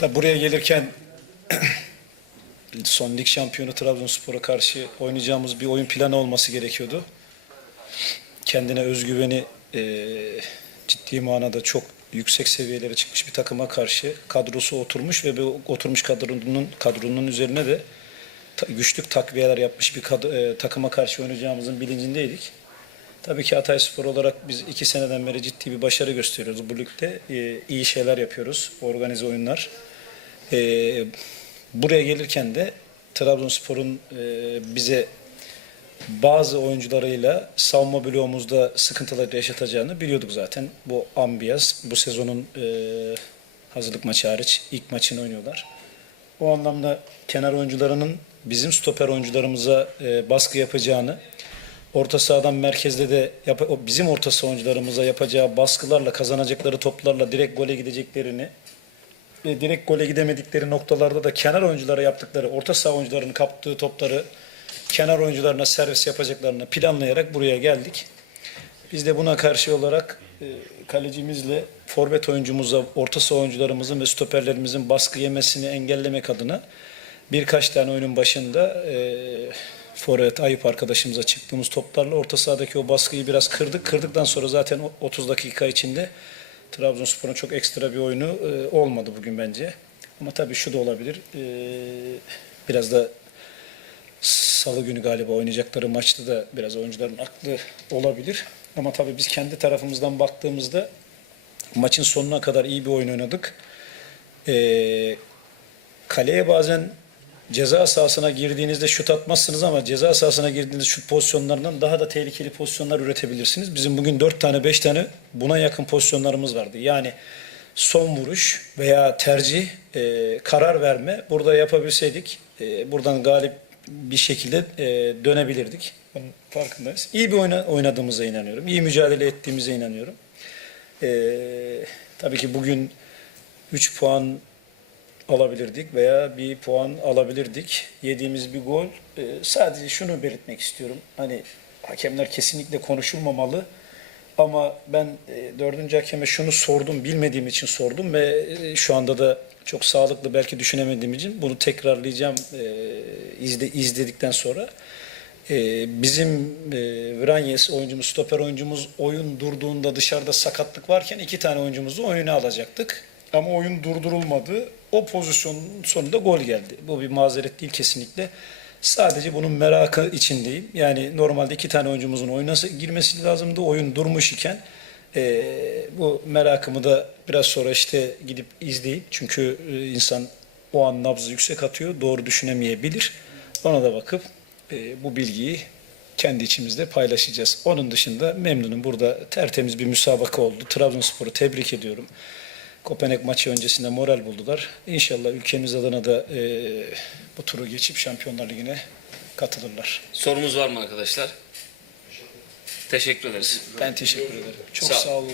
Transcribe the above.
Tabi buraya gelirken son lig şampiyonu Trabzonspor'a karşı oynayacağımız bir oyun planı olması gerekiyordu. Kendine özgüveni eee, ciddi manada çok yüksek seviyelere çıkmış bir takıma karşı kadrosu oturmuş ve bu oturmuş kadronun kadronun üzerine de ta- güçlük takviyeler yapmış bir kad- eee, takıma karşı oynayacağımızın bilincindeydik. Tabii ki Hatay Spor olarak biz iki seneden beri ciddi bir başarı gösteriyoruz. Bu ligde Eee, iyi şeyler yapıyoruz, organize oyunlar. Eee, buraya gelirken de Trabzonspor'un eee, bize bazı oyuncularıyla savunma bloğumuzda sıkıntılar yaşatacağını biliyorduk zaten. Bu ambiyaz bu sezonun eee, hazırlık maçı hariç ilk maçını oynuyorlar. O anlamda kenar oyuncularının bizim stoper oyuncularımıza eee, baskı yapacağını, orta sahadan merkezde de yap- bizim orta saha oyuncularımıza yapacağı baskılarla kazanacakları toplarla direkt gole gideceklerini e, direkt gole gidemedikleri noktalarda da kenar oyunculara yaptıkları, orta saha oyuncularının kaptığı topları kenar oyuncularına servis yapacaklarını planlayarak buraya geldik. Biz de buna karşı olarak e, kalecimizle forvet oyuncumuza, orta saha oyuncularımızın ve stoperlerimizin baskı yemesini engellemek adına birkaç tane oyunun başında e, forvet Ayıp arkadaşımıza çıktığımız toplarla orta sahadaki o baskıyı biraz kırdık. Kırdıktan sonra zaten o 30 dakika içinde Trabzonspor'un çok ekstra bir oyunu e, olmadı bugün bence. Ama tabii şu da olabilir. E, biraz da Salı günü galiba oynayacakları maçta da biraz oyuncuların aklı olabilir. Ama tabii biz kendi tarafımızdan baktığımızda maçın sonuna kadar iyi bir oyun oynadık. Ee, kaleye bazen ceza sahasına girdiğinizde şut atmazsınız ama ceza sahasına girdiğinizde şut pozisyonlarından daha da tehlikeli pozisyonlar üretebilirsiniz. Bizim bugün 4 tane 5 tane buna yakın pozisyonlarımız vardı. Yani son vuruş veya tercih, e, karar verme burada yapabilseydik e, buradan galip bir şekilde e, dönebilirdik. Bunun farkındayız. İyi bir oyna, oynadığımıza inanıyorum. İyi mücadele ettiğimize inanıyorum. E, tabii ki bugün 3 puan alabilirdik veya bir puan alabilirdik. Yediğimiz bir gol. e, sadece şunu belirtmek istiyorum. Hani hakemler kesinlikle konuşulmamalı. Ama ben e, dördüncü hakeme şunu sordum, bilmediğim için sordum ve e, şu anda da çok sağlıklı belki düşünemediğim için bunu tekrarlayacağım e, izle, izledikten sonra. E, bizim e, Vranyes oyuncumuz, stoper oyuncumuz oyun durduğunda dışarıda sakatlık varken iki tane oyuncumuzu oyuna alacaktık. Ama oyun durdurulmadı. O pozisyonun sonunda gol geldi. Bu bir mazeret değil kesinlikle. Sadece bunun merakı içindeyim. Yani normalde iki tane oyuncumuzun oyuna girmesi lazımdı. Oyun durmuş iken e, bu merakımı da biraz sonra işte gidip izleyip çünkü e, insan o an nabzı yüksek atıyor. Doğru düşünemeyebilir. Ona da bakıp e, bu bilgiyi kendi içimizde paylaşacağız. Onun dışında memnunum. Burada tertemiz bir müsabaka oldu. Trabzonspor'u tebrik ediyorum. Kopenhag maçı öncesinde moral buldular. İnşallah ülkemiz adına da e, bu turu geçip Şampiyonlar Ligi'ne katılırlar. Sorumuz var mı arkadaşlar? Teşekkür ederiz. Ben teşekkür ederim. Çok Sağ ol. sağ olun.